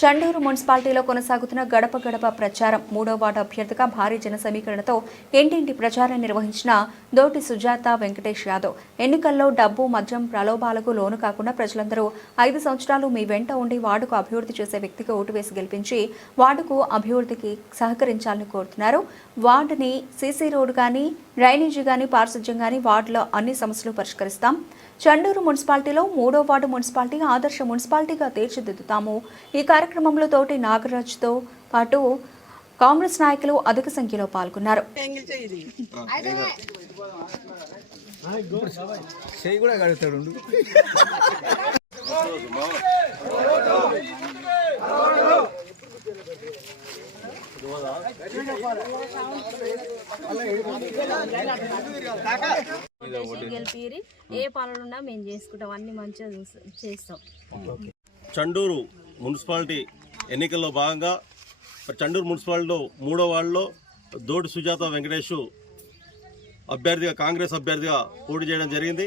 చండూరు మున్సిపాలిటీలో కొనసాగుతున్న గడప గడప ప్రచారం 3వ వార్డు అభ్యర్థిగా భారీ జన సమీకరణతో ఇంటింటి ప్రచారం నిర్వహించిన దోటి సుజాత వెంకటేష్ యాదవ్ ఎన్నికల్లో డబ్బు మద్యం ప్రలోభాలకు లోను కాకుండా ప్రజలందరూ 5 సంవత్సరాలు మీ వెంట ఉండి వార్డుకు అభివృద్ధి చేసే వ్యక్తికి ఓటు వేసి గెలిపించి వార్డుకు అభివృద్ధికి సహకరించాలని కోరుతున్నారు. వార్డుని సీసీ రోడ్డు కానీ డ్రైనేజీ కానీ పారిశుధ్యం కానీ వార్డులో అన్ని సమస్యలు పరిష్కరిస్తాం. చండూరు మున్సిపాలిటీలో 3వ వార్డు మున్సిపాలిటీ ఆదర్శ మున్సిపాలిటీగా తీర్చిదిద్దుతాము. ఈ కార్యక్రమంలో తోటి నాగరాజ్తో పాటు కాంగ్రెస్ నాయకులు అధిక సంఖ్యలో పాల్గొన్నారు. గెలిపిరి ఏ పనులున్నా మేము చేసుకుంటాం, అన్ని మంచిగా చేస్తాం. చండూరు మున్సిపాలిటీ ఎన్నికల్లో భాగంగా చండూరు మున్సిపాలిటీలో 3వ వార్డులో దోటి సుజాత వెంకటేష్ అభ్యర్థిగా కాంగ్రెస్ అభ్యర్థిగా పోటీ చేయడం జరిగింది.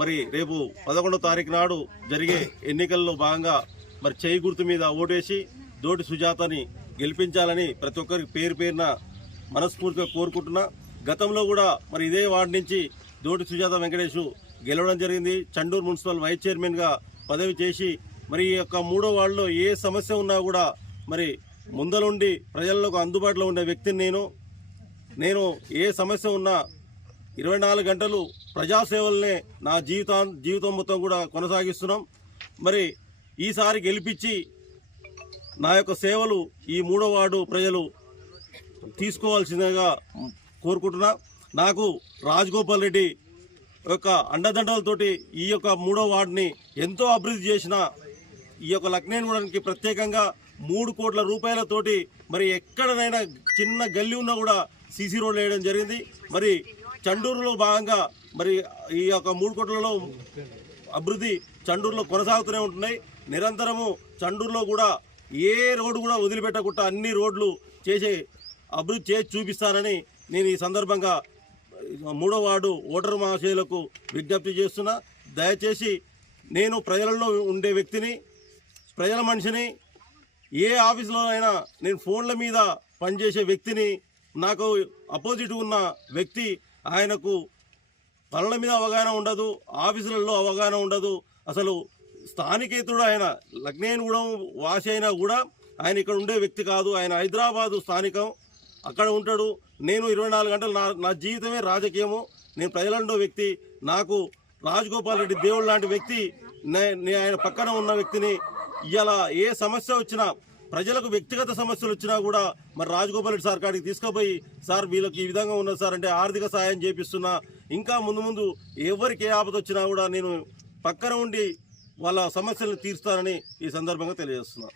మరి రేపు 11వ తారీఖు నాడు జరిగే ఎన్నికల్లో భాగంగా మరి చేయి గుర్తు మీద ఓటేసి దోటి సుజాతని గెలిపించాలని ప్రతి ఒక్కరికి పేరు పేరున మనస్ఫూర్తిగా కోరుకుంటున్నా. గతంలో కూడా మరి ఇదే వార్డు నుంచి దోటి సుజాత వెంకటేష్ గెలవడం జరిగింది. చండూరు మున్సిపల్ వైస్ చైర్మన్గా పదవి చేసి మరి ఈ యొక్క 3వ వార్డులో ఏ సమస్య ఉన్నా కూడా మరి ముందలుండి ప్రజలకు అందుబాటులో ఉండే వ్యక్తిని నేను ఏ సమస్య ఉన్నా 24 గంటలు ప్రజాసేవలనే నా జీవితం మొత్తం కూడా కొనసాగిస్తున్నాం. మరి ఈసారి గెలిపించి నా యొక్క సేవలు ఈ 3వ వార్డు ప్రజలు తీసుకోవాల్సిందిగా కోరుకుంటున్నా. నాకు రాజగోపాల్ రెడ్డి యొక్క అండదండలతోటి ఈ యొక్క 3వ వార్డుని ఎంతో అభివృద్ధి చేసిన ఈ యొక్క లక్నేనిగూడానికి ప్రత్యేకంగా 3 కోట్ల రూపాయలతోటి మరి ఎక్కడనైనా చిన్న గల్లీ ఉన్నా కూడా సీసీ రోడ్లు వేయడం జరిగింది. మరి చండూరులో భాగంగా మరి ఈ యొక్క 3 కోట్లలో అభివృద్ధి చండూరులో కొనసాగుతూనే ఉంటున్నాయి. నిరంతరము చండూరులో కూడా ఏ రోడ్డు కూడా వదిలిపెట్టకుండా అన్ని రోడ్లు చేసి అభివృద్ధి చేసి చూపిస్తానని నేను ఈ సందర్భంగా 3వ వార్డు ఓటరు మహాశయులకు విజ్ఞప్తి చేస్తున్నా. దయచేసి నేను ప్రజలలో ఉండే వ్యక్తిని, ప్రజల మనిషిని, ఏ ఆఫీసులో అయినా నేను ఫోన్ల మీద పనిచేసే వ్యక్తిని. నాకు అపోజిట్ ఉన్న వ్యక్తి ఆయనకు పనుల మీద అవగాహన ఉండదు, ఆఫీసులలో అవగాహన ఉండదు. అసలు స్థానికేతుడు ఆయన లక్నేనిగూడెం వాసి అయినా కూడా ఆయన ఇక్కడ ఉండే వ్యక్తి కాదు. ఆయన హైదరాబాదు స్థానికం, అక్కడ ఉంటాడు. నేను 24 గంటలు నా జీవితమే రాజకీయము. నేను ప్రజలండో వ్యక్తి. నాకు రాజగోపాల్ రెడ్డి దేవుడు లాంటి వ్యక్తి. ఆయన పక్కన ఉన్న వ్యక్తిని. ఇలా ఏ సమస్య వచ్చినా, ప్రజలకు వ్యక్తిగత సమస్యలు వచ్చినా కూడా మరి రాజగోపాల్ రెడ్డి సార్ కాడికి తీసుకుపోయి, సార్ వీళ్ళకి ఈ విధంగా ఉన్నది సార్ అంటే ఆర్థిక సాయం చేపిస్తున్నా. ఇంకా ముందు ఎవరికి ఏ ఆపద వచ్చినా కూడా నేను పక్కన ఉండి వాళ్ళ సమస్యలను తీరుస్తానని ఈ సందర్భంగా తెలియజేస్తున్నా.